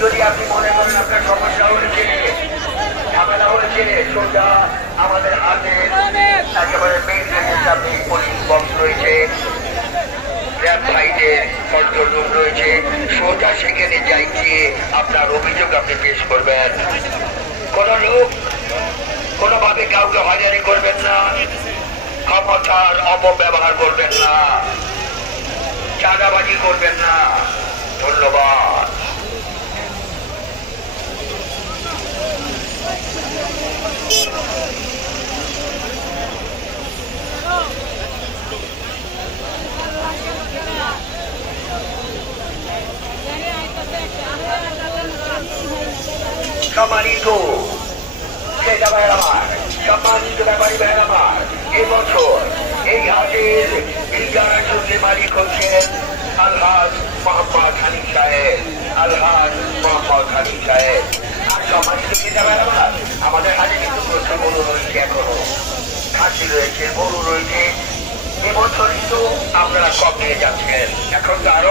যদি আপনি মনে করেন আপনার সমস্যা হয়েছে, ঝামেলা হয়েছে, সোজা আমাদের হাতে একেবারে মেইন গেটের সামনে পুলিশ বক্স রয়েছে, র্যাব ফাইটের কন্ট্রোল রুম রয়েছে, সোজা সেখানে যাই গিয়ে আপনার অভিযোগ আপনি পেশ করবেন। কোন লোক কোনোভাবে কাউকে হয়রানি করবেন না, ক্ষমতার অপব্যবহার করবেন না, চাঁদাবাজি করবেন না। ধন্যবাদ। সম্মানিত ক্রেতা ভাইয়ের আমার, সম্মানিত ব্যাপারী ভাইয়ের আমার, এবছর এই হাটের ইজারা চুক্তির মালিক হচ্ছেন আলহাজ মোহাম্মদ হানিফ সাহেব। আলহাজ মোহাম্মদ হানিফ সাহেব। আর সম্মানিত ক্রেতা ভাইয়ের আমার, আমাদের হাটে কিন্তু প্রচুর গরু রয়েছে, এখনো খাসি রয়েছে, গরু রয়েছে। এবছর কিন্তু আপনারা কম নিয়ে যাচ্ছেন, এখন তো আরো